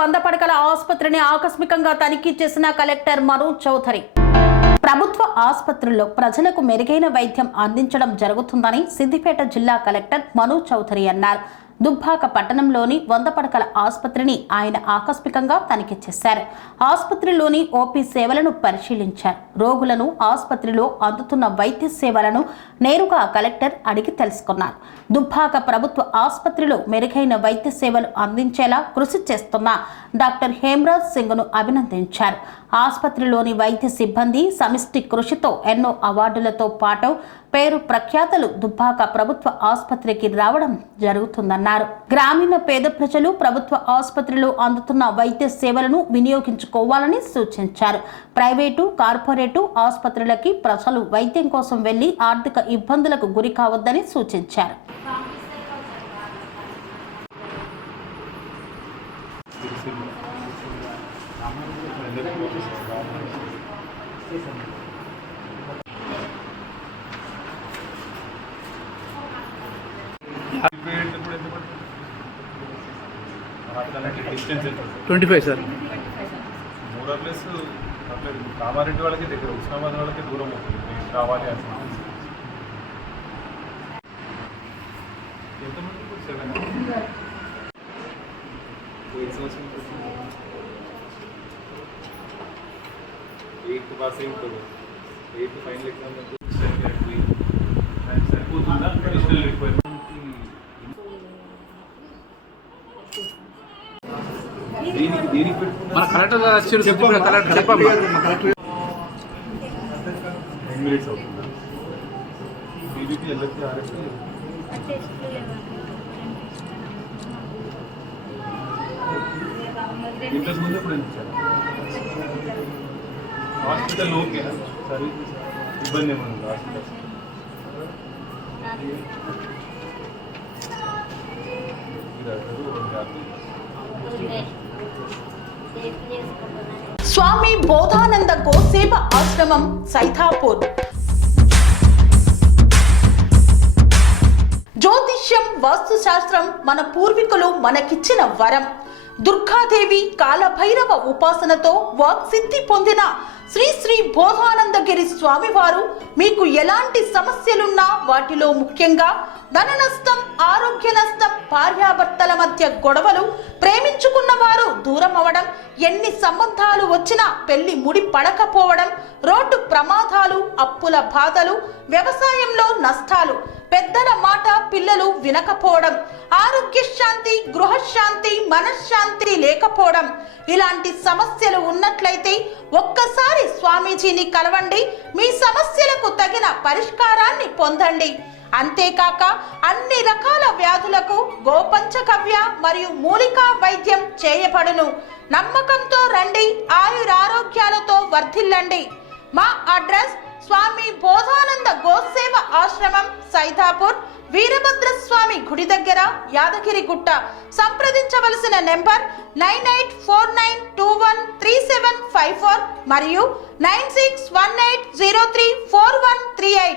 వంద పడకల ఆసుపత్రిని ఆకస్మికంగా తనిఖీ చేసిన కలెక్టర్ మనోజ్ చౌదరి. ప్రభుత్వ ఆసుపత్రుల్లో ప్రజలకు మెరుగైన వైద్యం అందించడం జరుగుతుందని సిద్దిపేట జిల్లా కలెక్టర్ మనోజ్ చౌదరి అన్నారు. దుబ్బాక పట్టణంలోని 100 పడకల ఆసుపత్రిని ఆయన ఆకస్మికంగా తనిఖీ చేశారు. ఆసుపత్రిలోని ఓపీ సేవలను పరిశీలించారు. రోగులను ఆసుపత్రిలో అందుతున్న వైద్య సేవలను నేరుగా కలెక్టర్ అడిగి తెలుసుకున్నారు. దుబ్బాక ప్రభుత్వ ఆసుపత్రిలో మెరుగైన వైద్య సేవలు అందించేలా కృషి చేస్తున్న డాక్టర్ హేమరాజ్ సింగ్ను అభినందించారు. ఆసుపత్రిలోని వైద్య సిబ్బంది సమిష్టి కృషితో ఎన్నో అవార్డులతో పాటు పేరు ప్రఖ్యాతలు దుబ్బాక ప్రభుత్వ ఆసుపత్రికి రావడం జరుగుతుందన్నారు. గ్రామీణ పేద ప్రజలు ప్రభుత్వ ఆసుపత్రిలో అందుతున్న వైద్య సేవలను వినియోగించుకోవాలని సూచించారు. ప్రైవేటు, కార్పొరేటు ఆసుపత్రులకి ప్రజలు వైద్యం కోసం వెళ్లి ఆర్థిక ఇబ్బందులకు గురి కావద్దని సూచించారు. సార్ మోరర్లెస్ కామారెడ్డి వాళ్ళకి దగ్గర, ఉస్మానాబాద్ వాళ్ళకి దూరం అవుతుంది రావాలి అసలు. ఎంతమంది 8th పాస్ అయి ఉంటుంది. 8th ఫైనల్ ఎగ్జామ్ సరిపోతుందా? అడిషనల్ రిక్వైర్మెంట్ మన కలెక్టర్ కలెక్టర్ చెప్పండి. మినిట్స్ అవుతుందా? టీడీపీ ఎల్ఎస్సీ ఆర్ఎస్సీ ఇంట్రెస్ట్ ముందు ఎప్పుడు ఇచ్చారు? హాస్పిటల్ ఓకే, సర్వీసెస్ ఇబ్బంది ఏమన్నా హాస్పిటల్? స్వామి బోధానంద గోసేవ ఆశ్రమం సైథాపూర్. జ్యోతిష్యం, వాస్తుశాస్త్రం మన పూర్వీకులు మనకిచ్చిన వరం. దుర్గాదేవి, కాలభైరవ ఉపాసనతో వాక్సిద్ధి పొందిన శ్రీ శ్రీ బోధానందగిరి స్వామివారు మీకు ఎలాంటి సమస్యలున్నా, వాటిలో ముఖ్యంగా ధన నష్టం, ఆరోగ్య నష్టం, భార్యాభర్తల మధ్య గొడవలు, ప్రేమించుకున్న వారు దూరం అవడం, ఎన్ని సంబంధాలు వచ్చినా పెళ్లి ముడి పడకపోవడం, రోడ్డు ప్రమాదాలు, అప్పుల బాధలు, వ్యవసాయంలో నష్టాలు, పెద్దల మాట పిల్లలు వినకపోవడం, ఆరోగ్య శాంతి, గృహశాంతి, మనశ్శాంతి లేకపోవడం, ఇలాంటి సమస్యలు ఉన్నట్లయితే ఒక్కసారి స్వామీజీని కలవండి. మీ సమస్యలకు తగిన పరిష్కారాన్ని పొందండి. అంతేకాక అన్ని రకాల వ్యాధులకు గోపంచకవ్య మరియు మూలికా వైద్యం చేయబడును. నమ్మకంతో రండి, ఆయురారోగ్యాలతో వర్ధిల్లండి. మా అడ్రస్ స్వామి బోధానంద గోసేవ ఆశ్రమం, సైథాపూర్, వీరభద్రస్వామి గుడి దగ్గర, యాదగిరిగుట్ట. సంప్రదించవలసిన నెంబర్ 9849213754 మరియు 9618034138.